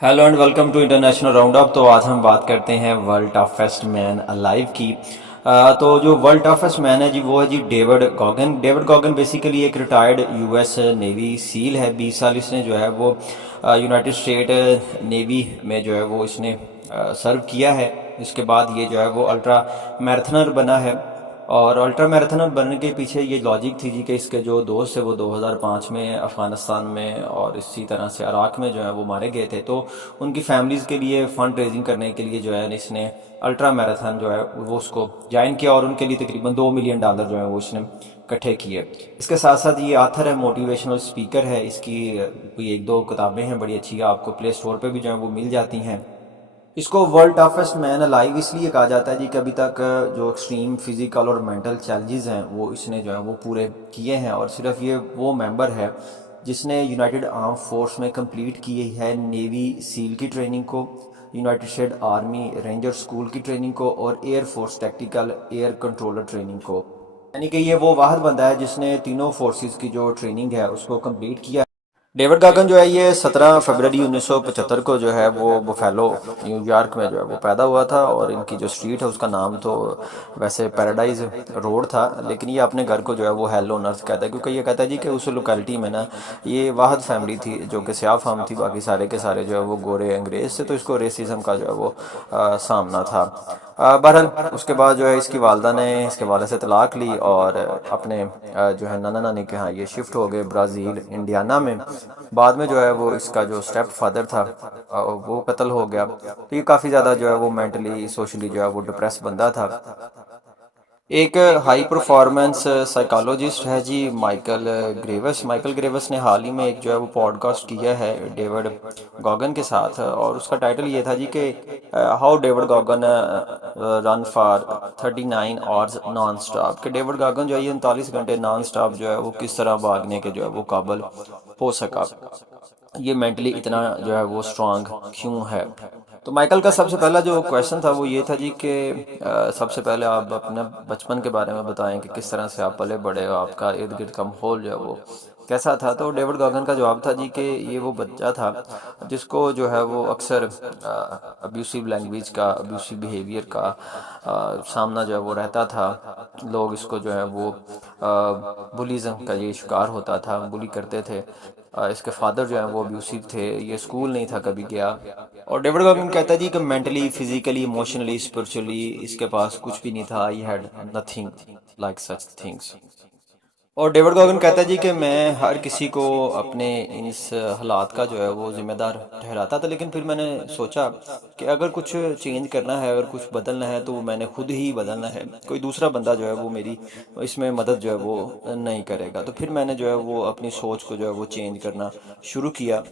Hello and welcome to international round up. तो आज हम बात करते हैं वर्ल्ड टफेस्ट मैन अलाइव की। तो जो वर्ल्ड टफेस्ट मैन है जी वो है जी डेविड गॉगन। डेविड गॉगन बेसिकली एक रिटायर्ड यूएस नेवी सील है। 20 साल इसने जो है वो यूनाइटेड स्टेट नेवी में जो है वो इसने सर्व किया है। इसके बाद ये जो है वो अल्ट्रा मैराथनर बना है। और अल्ट्रा मैराथनर बनने के पीछे ये लॉजिक थी जी कि इसके जो दोस्त है वो 2005 में अफ़गानिस्तान में और इसी तरह से इराक में जो है वो मारे गए थे। तो उनकी फैमिलीज़ के लिए फ़ंड रेजिंग करने के लिए जो है इसने अल्ट्रा मैराथन जो है वो उसको ज्वाइन किया और उनके लिए तकरीबन $2 मिलियन जो है वो इसने इकट्ठे किए। इसके साथ साथ ये आथर है, मोटिवेशनल स्पीकर है। इसकी कोई एक दो किताबें हैं बड़ी अच्छी, आपको प्ले स्टोर पे भी जो है वो मिल जाती हैं। इसको वर्ल्ड टफेस्ट मैन अलाइव इसलिए कहा जाता है जी कि अभी तक जो एक्सट्रीम फिजिकल और मेंटल चैलेंजेस हैं वो इसने जो है वो पूरे किए हैं। और सिर्फ ये वो मेंबर है जिसने यूनाइटेड आर्म फोर्स में कंप्लीट की है नेवी सील की ट्रेनिंग को, United state army ranger school की ट्रेनिंग को और air force tactical air controller training को। यानी कि ये वो वाहद बंदा है जिसने तीनों फोर्सेस की जो ट्रेनिंग है उसको कंप्लीट किया। डेविड गागन जो है ये 17 फरवरी 1975 को जो है वो बुफेलो न्यूयॉर्क में जो है वो पैदा हुआ था। और इनकी जो स्ट्रीट है उसका नाम तो वैसे पैराडाइज रोड था, लेकिन ये अपने घर को जो है वो हेल ऑन अर्थ कहता है, क्योंकि ये कहता है जी कि उस लोकेलिटी में ना ये वाहद फैमिली थी जो कि स्याह फार्म थी, बाकी सारे के सारे जो है वो गोरे अंग्रेज थे। तो इसको रेसिज्म का जो है वो सामना था। बहरहाल उसके बाद जो है इसकी वालदा ने इसके वाले से तलाक ली और अपने जो है नाना नानी के यहाँ ये शिफ्ट हो गए ब्राज़ील इंडियाना में। बाद में जो है वो इसका जो स्टेप फादर था वो कत्ल हो गया। तो ये काफ़ी ज़्यादा जो है वो मेंटली सोशली जो है वो डिप्रेस बंदा था। एक हाई परफॉर्मेंस साइकोलॉजिस्ट है जी माइकल ग्रेवस। माइकल ग्रेवस ने हाल ही में एक जो है वो पॉडकास्ट किया है डेविड गॉगन के साथ, और उसका टाइटल ये था जी कि how David Goggins ran for 39 hours non stop. कि डेविड गॉगन जो है ये 39 घंटे नॉन स्टॉप जो है वो किस तरह भागने के जो है वो काबिल हो सका, ये मेंटली इतना जो है वो स्ट्रांग क्यों है। तो माइकल का सबसे पहला जो क्वेश्चन था वो ये था जी कि सबसे पहले आप अपने बचपन के बारे में बताएं कि किस तरह से आप पले बड़े हो, आपका इर्द गिर्द का माहौल जो है वो कैसा था। तो डेविड गॉगन का जवाब था जी कि ये वो बच्चा था जिसको जो है वो अक्सर अब्यूसिव लैंग्वेज का, अब्यूसिव बिहेवियर का सामना जो है वो रहता था। लोग इसको जो है वो बुलिज़म का ये शिकार होता था, बुली करते थे। इसके फादर जो है वो अब्यूसिव थे, ये स्कूल नहीं था कभी गया। और डेविड गॉगिन कहता है जी कि मेंटली फिजिकली इमोशनली स्पिरिचुअली इसके पास कुछ भी नहीं था, he had nothing like such things. और डेविड गॉगिन कहता है जी कि मैं हर किसी को अपने इस हालात का जो है वो जिम्मेदार ठहराता था, लेकिन फिर मैंने सोचा कि अगर कुछ चेंज करना है, अगर कुछ बदलना है तो वो मैंने खुद ही बदलना है, कोई दूसरा बंदा जो है वो मेरी इसमें मदद जो है वो नहीं करेगा। तो फिर मैंने जो है वो अपनी सोच को जो है वो चेंज करना शुरू किया।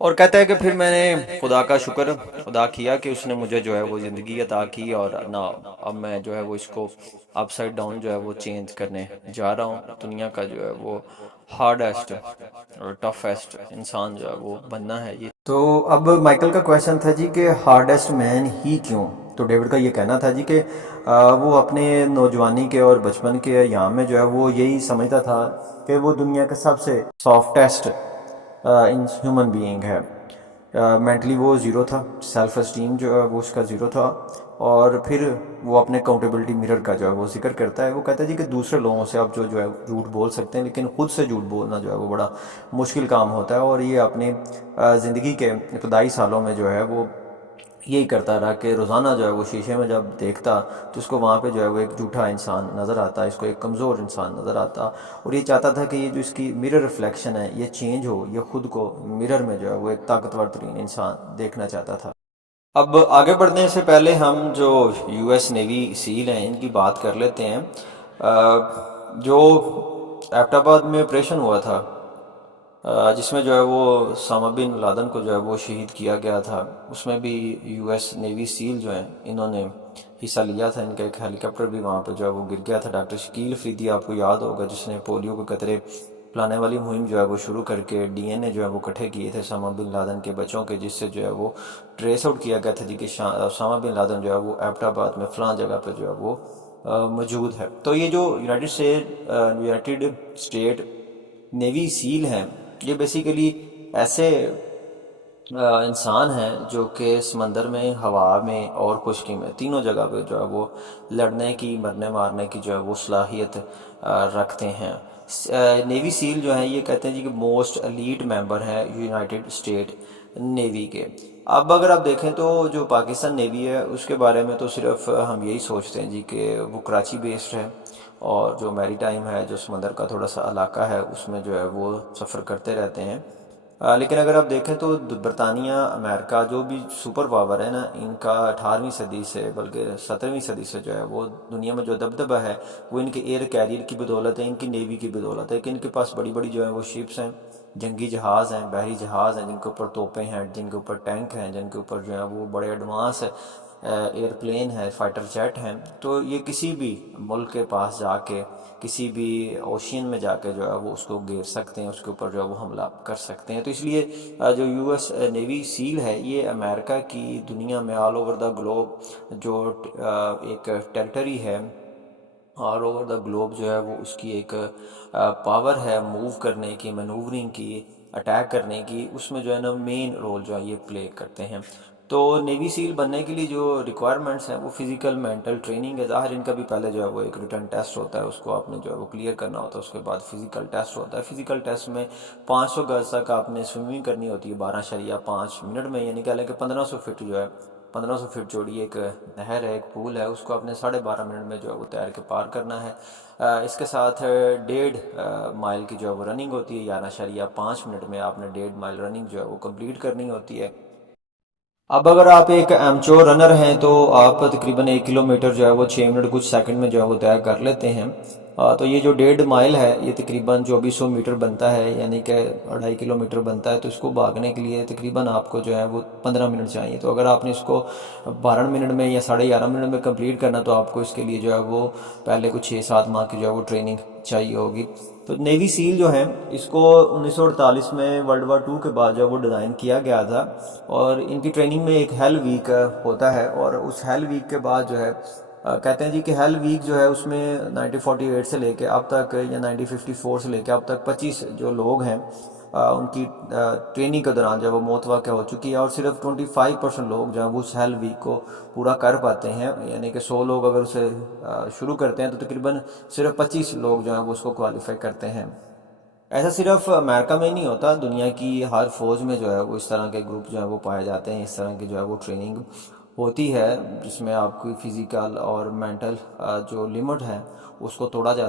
और कहता है कि फिर मैंने खुदा का शुक्र अदा किया कि उसने मुझे जो है वो ज़िंदगी अता की, और ना अब मैं जो है वो इसको अपसाइड डाउन जो है वो चेंज करने जा रहा हूँ। दुनिया का जो है वो हार्डेस्ट और टफेस्ट इंसान जो है वो बनना है ये। तो अब माइकल का क्वेश्चन था जी कि हार्डेस्ट मैन ही क्यों। तो डेविड का ये कहना था जी कि वो अपने नौजवानी के और बचपन के याम में जो है वो यही समझता था कि वो दुनिया का सबसे सॉफ्टेस्ट इन ह्यूमन बीइंग है। मेंटली वो ज़ीरो था, सेल्फ एस्टीम जो है वो उसका ज़ीरो था। और फिर वो अपने अकाउंटेबिलिटी मिरर का जो है वो जिक्र करता है। वो कहता है जी कि दूसरे लोगों से आप जो है झूठ बोल सकते हैं, लेकिन खुद से झूठ बोलना जो है वो बड़ा मुश्किल काम होता है। और ये अपनी ज़िंदगी के इब्तदाई सालों में जो है वो यही करता रहा कि रोज़ाना जो है वो शीशे में जब देखता तो उसको वहाँ पे जो है वो एक झूठा इंसान नज़र आता, इसको एक कमज़ोर इंसान नज़र आता। और ये चाहता था कि ये जो इसकी मिरर रिफ्लेक्शन है ये चेंज हो, ये खुद को मिरर में जो है वो एक ताकतवर तरीन इंसान देखना चाहता था। अब आगे बढ़ने से पहले हम जो यूएस नेवी सील हैं इनकी बात कर लेते हैं। जो एबटाबाद में ऑपरेशन हुआ था जिसमें जो है वो उसामा बिन लादेन को जो है वो शहीद किया गया था, उसमें भी यूएस नेवी सील जो हैं इन्होंने हिस्सा लिया था। इनका एक हेलीकॉप्टर भी वहाँ पे जो है वो गिर गया था। डॉक्टर शकील अफरीदी आपको याद होगा जिसने पोलियो के कतरे पिलाने वाली मुहिम जो है वो शुरू करके डीएनए जो है वो इकट्ठे किए थे उसामा बिन लादेन के बच्चों के, जिससे जो है वो ट्रेस आउट किया गया था जी कि उसामा बिन लादेन जो है वो एबटाबाद में फ़लाँ जगह पर जो है वो मौजूद है। तो ये जो यूनाइटेड स्टेट नेवी सील हैं ये बेसिकली ऐसे इंसान हैं जो कि समंदर में, हवा में और खुश्की में, तीनों जगह पे जो है वो लड़ने की, मरने मारने की जो है वो सलाहियत रखते हैं। नेवी सील जो हैं ये कहते हैं जी कि मोस्ट एलीट मेंबर हैं यूनाइटेड स्टेट नेवी के। अब अगर आप देखें तो जो पाकिस्तान नेवी है उसके बारे में तो सिर्फ हम यही सोचते हैं जी कि वो कराची बेस्ड है, और जो मैरी टाइम है, जो समंदर का थोड़ा सा इलाका है, उसमें जो है वो सफ़र करते रहते हैं। लेकिन अगर आप देखें तो बरतानिया, अमेरिका, जो भी सुपर पावर है ना, इनका 18वीं सदी से बल्कि 17वीं सदी से जो है वो दुनिया में जो दबदबा है वो इनके एयर कैरियर की बदौलत है, इनकी नेवी की बदौलत है कि इनके पास बड़ी बड़ी जो है वो शिप्स हैं, जंगी जहाज़ हैं, बहरी जहाज़ हैं, जिनके ऊपर तोपें हैं, जिनके ऊपर टैंक हैं, जिनके ऊपर जो है वो बड़े एडवांस एयरप्लेन है, फाइटर जेट हैं। तो ये किसी भी मुल्क के पास जाके, किसी भी ओशियन में जाके जो है वो उसको घेर सकते हैं, उसके ऊपर जो है वो हमला कर सकते हैं। तो इसलिए जो यूएस नेवी सील है ये अमेरिका की दुनिया में ऑल ओवर द ग्लोब जो एक टेरिटरी है, ऑल ओवर द ग्लोब जो है वो उसकी एक पावर है मूव करने की, मैनूवरिंग की, अटैक करने की, उसमें जो है ना मेन रोल जो है ये प्ले करते हैं। तो नेवी सील बनने के लिए जो रिक्वायरमेंट्स हैं वो फिज़िकल मेंटल ट्रेनिंग है। ज़ाहिर इनका भी पहले जो है वो एक रिटर्न टेस्ट होता है, उसको आपने जो है वो क्लियर करना होता है। उसके बाद फिज़िकल टेस्ट होता है। फिज़िकल टेस्ट में 500 गज तक आपने स्विमिंग करनी होती है 12.5 मिनट में, यानी कह लें कि 1500 फीट जो है, 1500 फीट चौड़ी एक नहर है, एक पूल है, उसको आपने 12.5 मिनट में जो है वो तैर के पार करना है। इसके साथ 1.5 माइल की जो है वो रनिंग होती है, 11.5 मिनट में आपने 1.5 माइल रनिंग जो है वो कंप्लीट करनी होती है। अब अगर आप एक एमच्योर रनर हैं तो आप तकरीबन 1 किलोमीटर जो है वो 6 मिनट कुछ सेकंड में जो है वो तय कर लेते हैं। तो ये जो 1.5 माइल है ये तकरीबन 2400 मीटर बनता है, यानी कि 2.5 किलोमीटर बनता है। तो इसको भागने के लिए तकरीबन आपको जो है वो 15 मिनट चाहिए। तो अगर आपने इसको 12 मिनट में या 11.5 मिनट में कंप्लीट करना तो आपको इसके लिए जो है वो पहले कुछ 6-7 माह की जो है वो ट्रेनिंग चाहिए होगी। तो नेवी सील जो है इसको 1948 में वर्ल्ड वार 2 के बाद जो है वो डिज़ाइन किया गया था, और इनकी ट्रेनिंग में एक हेल वीक होता है, और उस हेल वीक के बाद जो है कहते हैं जी कि हेल वीक जो है उसमें 1948 से लेके अब तक या 1954 से लेके अब तक 25 जो लोग हैं उनकी ट्रेनिंग के दौरान जो है वो मौत वाक़या हो चुकी है, और सिर्फ 25% लोग जो है वो उस हेल वीक को पूरा कर पाते हैं। यानी कि 100 लोग अगर उसे शुरू करते हैं तो तकरीबन सिर्फ 25 लोग जो हैं वो उसको क्वालिफाई करते हैं। ऐसा सिर्फ अमेरिका में ही नहीं होता, दुनिया की हर फौज में जो है वो इस तरह के ग्रुप जो है वो पाए जाते हैं। इस तरह की जो है वो ट्रेनिंग होती है जिसमें आपकी फ़िज़िकल और मेंटल जो लिमिट है उसको तोड़ा जाता है।